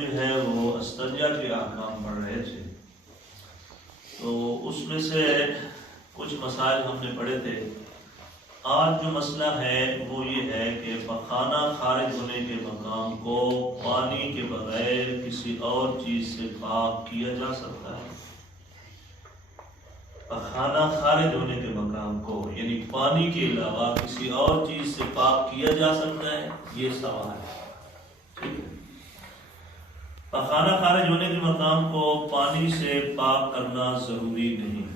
جو ہے وہ استنجا کے احکام پڑھ رہے تھے، تو اس میں سے کچھ مسائل ہم نے پڑھے تھے۔ آج جو مسئلہ ہے وہ یہ ہے کہ پخانہ خارج ہونے کے مقام کو پانی کے بغیر کسی اور چیز سے پاک کیا جا سکتا ہے؟ پخانہ خارج ہونے کے مقام کو یعنی پانی کے علاوہ کسی اور چیز سے پاک کیا جا سکتا ہے، یہ سوال ہے۔ ٹھیک ہے، پخانہ خارج ہونے کے مقام کو پانی سے پاک کرنا ضروری نہیں۔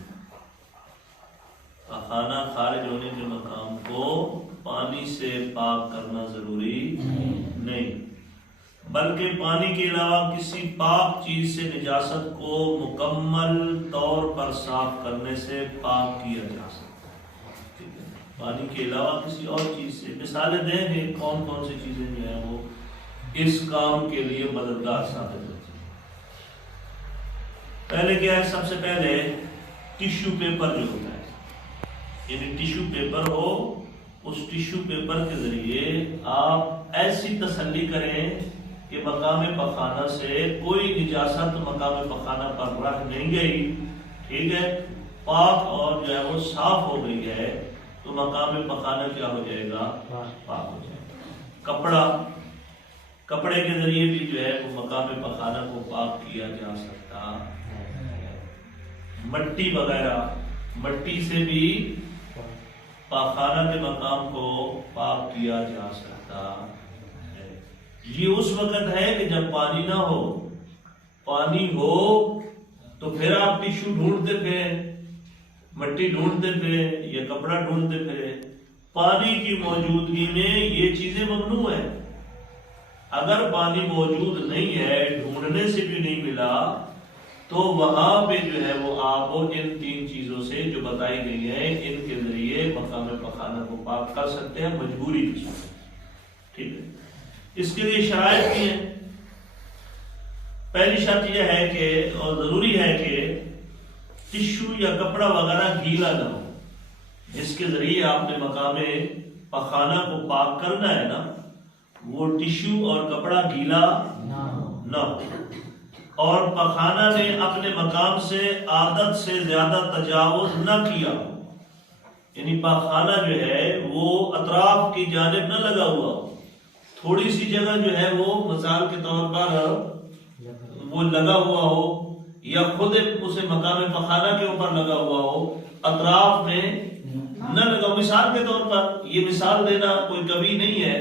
پخانہ خارج ہونے کے مقام کو پانی سے پاک کرنا ضروری نہیں، بلکہ پانی کے علاوہ کسی پاک چیز سے نجاست کو مکمل طور پر صاف کرنے سے پاک کیا جا سکتا ہے۔ ٹھیک ہے، پانی کے علاوہ کسی اور چیز سے مثالیں دیں گے کون کون سی چیزیں جو ہیں وہ اس کام کے لیے مددگار ثابت ہوتی ہیں۔ پہلے کیا ہے، سب سے پہلے ٹیشو پیپر جو ہوتا ہے، یعنی ٹیشو پیپر ہو، اس ٹیشو پیپر کے ذریعے آپ ایسی تسلی کریں کہ مقام پخانہ سے کوئی نجاست مقام پخانہ پر رہ نہیں گئی، ٹھیک ہے، پاک اور جو ہے وہ صاف ہو گئی ہے، تو مقام پخانہ کیا ہو جائے گا، پاک ہو جائے گا۔ کپڑے کے ذریعے بھی جو ہے وہ مقام پخانہ کو پاک کیا جا سکتا ہے۔ مٹی وغیرہ، مٹی سے بھی پاخانہ کے مقام کو پاک کیا جا سکتا ہے۔ یہ اس وقت ہے کہ جب پانی نہ ہو، پانی ہو تو پھر آپ ٹیشو ڈھونڈتے پھرے، مٹی ڈھونڈتے پھرے یا کپڑا ڈھونڈتے پھرے۔ پانی کی موجودگی میں یہ چیزیں ممنوع ہیں۔ اگر پانی موجود نہیں ہے، ڈھونڈنے سے بھی نہیں ملا، تو وہاں پہ جو ہے وہ آپ ان تین چیزوں سے جو بتائی گئی ہیں ان کے ذریعے مقام پخانہ کو پاک کر سکتے ہیں مجبوری کی صورت۔ ٹھیک ہے، اس کے لیے شرائط کی ہیں۔ پہلی شرط یہ ہے کہ اور ضروری ہے کہ ٹشو یا کپڑا وغیرہ گیلا نہ ہو۔ جس کے ذریعے آپ نے مقام پخانہ کو پاک کرنا ہے نا، وہ ٹشو اور کپڑا گیلا نہ ہو، اور پخانہ نے اپنے مقام سے عادت سے زیادہ تجاوز نہ کیا ہو، یعنی پخانہ جو ہے وہ اطراف کی جانب نہ لگا ہوا ہو، تھوڑی سی جگہ جو ہے وہ مثال کے طور پر وہ لگا ہوا ہو، یا خود اسے مقام پخانہ کے اوپر لگا ہوا ہو، اطراف میں نہ لگا ہو۔ مثال کے طور پر یہ مثال دینا کوئی کبھی نہیں ہے،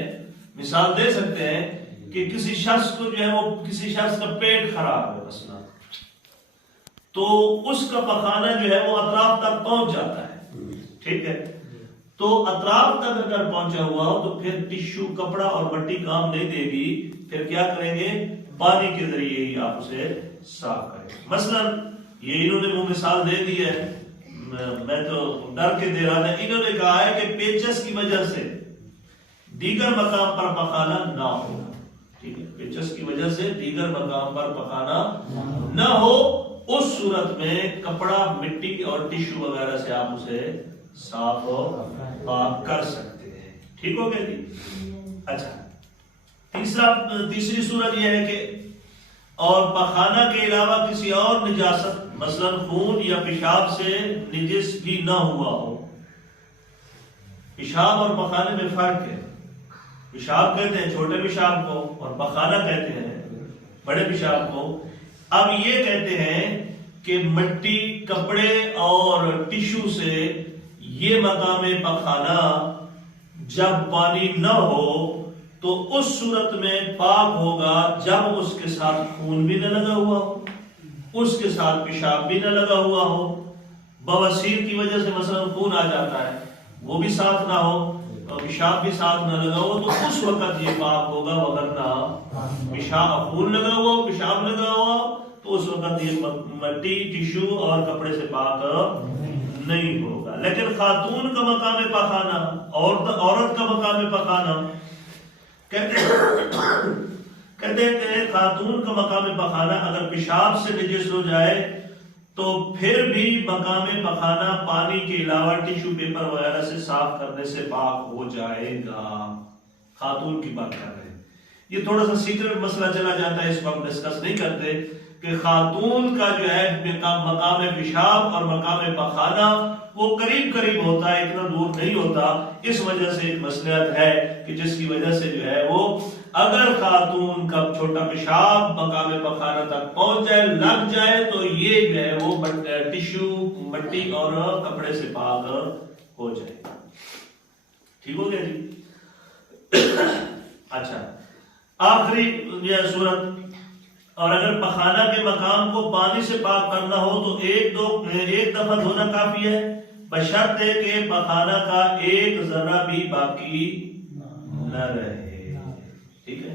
مثال دے سکتے ہیں کہ کسی شخص کو جو ہے وہ کسی شخص کا پیٹ خراب ہے مثلا، تو اس کا پخانہ جو ہے وہ اطراف تک پہنچ جاتا ہے، ٹھیک ہے، تو اطراف تک اگر پہنچا ہوا ہو تو پھر ٹشو، کپڑا اور مٹی کام نہیں دے گی، پھر کیا کریں گے، پانی کے ذریعے ہی آپ اسے صاف کریں۔ مثلا یہ انہوں نے وہ مثال دے دی ہے، میں تو ڈر کے دے رہا تھا، انہوں نے کہا ہے کہ پیچس کی وجہ سے دیگر مقام پر پخانہ نہ ہو، ٹھیک ہے، پیچس کی وجہ سے دیگر مقام پر پخانہ نہ ہو، اس صورت میں کپڑا، مٹی اور ٹشو وغیرہ سے آپ اسے صاف و پاک کر سکتے ہیں۔ ٹھیک ہو گیا جی؟ اچھا، تیسری صورت یہ ہے کہ اور پخانہ کے علاوہ کسی اور نجاست مثلا خون یا پیشاب سے نجس بھی نہ ہوا ہو۔ پیشاب اور پخانے میں فرق ہے۔ پیشاب کہتے ہیں چھوٹے پیشاب کو، اور پخانہ کہتے ہیں بڑے پیشاب کو۔ اب یہ کہتے ہیں کہ مٹی، کپڑے اور ٹشو سے یہ مقام پخانہ جب پانی نہ ہو تو اس صورت میں پاک ہوگا جب اس کے ساتھ خون بھی نہ لگا ہوا ہو، اس کے ساتھ پیشاب بھی نہ لگا ہوا ہو۔ بواسیر کی وجہ سے مثلا خون آ جاتا ہے، وہ بھی ساتھ نہ ہو، اور پیشاب بھی ساتھ نہ لگا ہو، تو اس وقت یہ پاک ہوگا، وغیرہ پیشاب، خون لگا ہوا ہو، پیشاب لگا ہوا ہو، تو اس وقت یہ مٹی، ٹشو اور کپڑے سے پاک نہیں ہوگا۔ لیکن خاتون کا مقام پخانہ، عورت کا مقام پخانہ، کہتے ہیں خاتون کا مقام پخانہ اگر پیشاب سے نجس ہو جائے تو پھر بھی مقام پخانہ پانی کے علاوہ ٹشو پیپر وغیرہ سے صاف کرنے سے پاک ہو جائے گا۔ خاتون کی بات کر رہے ہیں، یہ تھوڑا سا سیکرٹ مسئلہ چلا جاتا ہے، اس کو ہم ڈسکس نہیں کرتے کہ خاتون کا جو ہے مقام پیشاب اور مقام پخانہ وہ قریب قریب ہوتا ہے، اتنا دور نہیں ہوتا. اس وجہ سے ایک مصلحت ہے کہ جس کی وجہ سے جو ہے وہ اگر خاتون کا چھوٹا پیشاب مقام پخانہ تک پہنچ جائے، لگ جائے، تو یہ جو ہے وہ ٹشو مٹی اور کپڑے سے پاک ہو جائے. ٹھیک ہو گیا جی؟ اچھا، آخری یہ صورت، اور اگر پخانہ کے مقام کو پانی سے پاک کرنا ہو تو ایک دفعہ دھونا کافی ہے، بشرط ہے کہ پخانہ کا ایک ذرہ بھی باقی نہ رہے. ٹھیک ہے،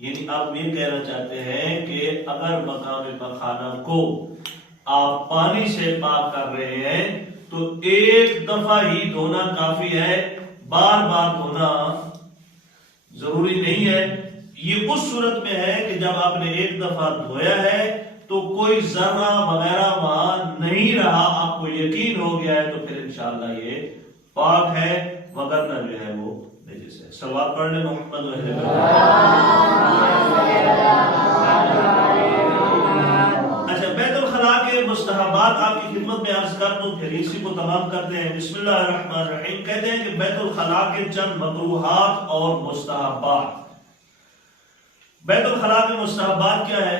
یعنی آپ یہ کہنا چاہتے ہیں کہ اگر مقام پخانہ کو آپ پانی سے پاک کر رہے ہیں تو ایک دفعہ ہی دھونا کافی ہے، بار بار دھونا ضروری نہیں ہے. یہ اس صورت میں ہے کہ جب آپ نے ایک دفعہ دھویا ہے تو کوئی ذرہ وغیرہ وہاں نہیں رہا، آپ کو یقین ہو گیا ہے، تو پھر انشاءاللہ یہ پاک ہے، وگرنہ جو ہے وہ نجس ہے. صلوات پڑھ لیں محمد و اہل بیت. اچھا، بیت الخلاء کے مستحبات آپ کی خدمت میں عرض کر دوں، پھر اسی کو تمام کرتے ہیں. بسم اللہ الرحمن الرحیم. کہتے ہیں کہ بیت الخلاء کے چند مکروہات اور مستحبات. بیت الخلاء کے مستحبات کیا ہے؟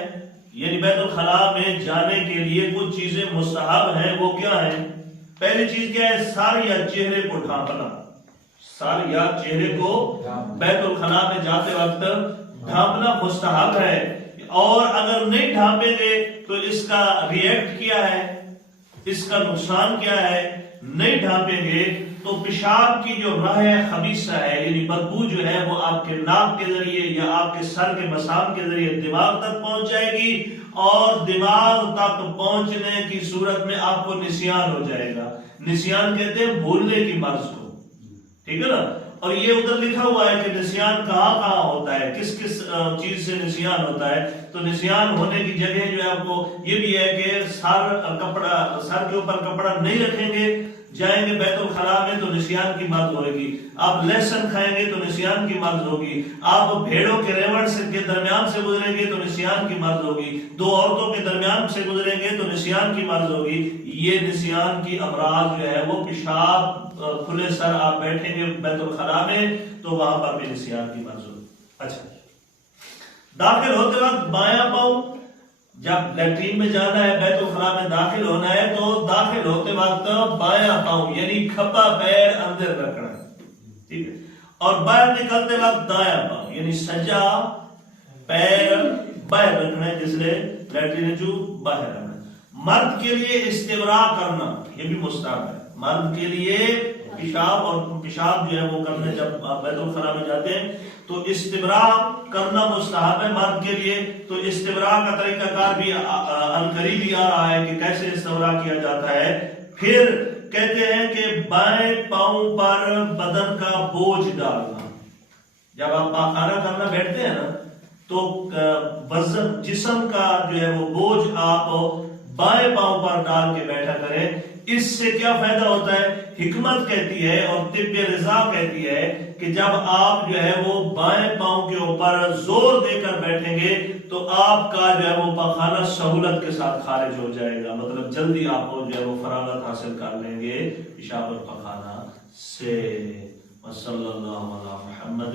یعنی بیت الخلاء میں جانے کے لیے کچھ چیزیں مستحب ہیں، وہ کیا ہیں؟ پہلی چیز کیا ہے؟ سر یا چہرے کو ڈھانپنا. سر یا چہرے کو بیت الخلاء میں جاتے وقت ڈھانپنا مستحب ہے، اور اگر نہیں ڈھانپیں گے تو اس کا ریئیکٹ کیا ہے، اس کا نقصان کیا ہے؟ نہیں ڈھانپیں گے تو پیشاب کی جو راہ خبیثہ ہے، یعنی بدبو جو ہے وہ آپ کے ناک کے ذریعے یا آپ کے سر کے مسام کے ذریعے دماغ تک پہنچ جائے گی، اور دماغ تک پہنچنے کی صورت میں آپ کو نسیان ہو جائے گا. نسیان کہتے ہیں بھولنے کی مرض کو. ٹھیک ہے نا؟ اور یہ ادھر لکھا ہوا ہے کہ نسیان کہاں کہاں ہوتا ہے، کس کس چیز سے نسیان ہوتا ہے. تو نسیان ہونے کی جگہ جو ہے آپ کو یہ بھی ہے کہ سر کے اوپر کپڑا نہیں رکھیں گے، جائیں گے بیت الخلاء میں تو نسیان کی مرض ہوئے گی. آپ لہسن کھائیں گے تو نسیان کی مرض ہوگی. آپ بھیڑوں کے ریوڑ کے درمیان سے گزریں گے تو نسیان کی مرض ہوگی. دو عورتوں کے درمیان سے گزریں گے تو نسیان کی مرض ہوگی. یہ نسیان کی امراض جو ہے وہ پیشاب کھلے سر آپ بیٹھیں گے بیت الخلاء میں تو وہاں پر بھی نسیان کی مرض ہوگی. اچھا، داخل ہوتے وقت بایاں پاؤں، جب لیٹرین میں جانا ہے، بیت الخلاء میں داخل ہونا ہے تو داخل ہوتے وقت بایاں پاؤں یعنی کھبا پیر اندر رکھنا ہے. ٹھیک ہے، اور باہر نکلتے وقت دایاں پاؤں یعنی سجا پیر باہر رکھنا ہے، جس نے لیٹرین جو باہر رکھنا ہے. مرد کے لیے استبراء کرنا یہ بھی مستحب ہے. مرد کے لیے پیشاب جو ہے وہ کرنے، جب آپ بیت الخلاء میں جاتے ہیں تو استبراء کرنا مستحب ہے مرد کے لیے. تو استبراء کا طریقہ کار بھی عنقریب ہی آ رہا ہے کہ کیسے استبراء کیا جاتا ہے. پھر کہتے ہیں کہ بائیں پاؤں پر بدن کا بوجھ ڈالنا. جب آپ پاخانہ کرنا بیٹھتے ہیں نا تو وزن جسم کا جو ہے وہ بوجھ آپ بائیں پاؤں پر ڈال کے بیٹھا کریں. اس سے کیا فائدہ ہوتا ہے؟ حکمت کہتی ہے اور طب رضا کہتی ہے کہ جب آپ جو ہے وہ بائیں پاؤں کے اوپر زور دے کر بیٹھیں گے تو آپ کا جو ہے وہ پاخانہ سہولت کے ساتھ خارج ہو جائے گا. مطلب جلدی آپ جو ہے وہ فراغت حاصل کر لیں گے پیشاب اور پاخانہ سے. صلی اللہ علیہ محمد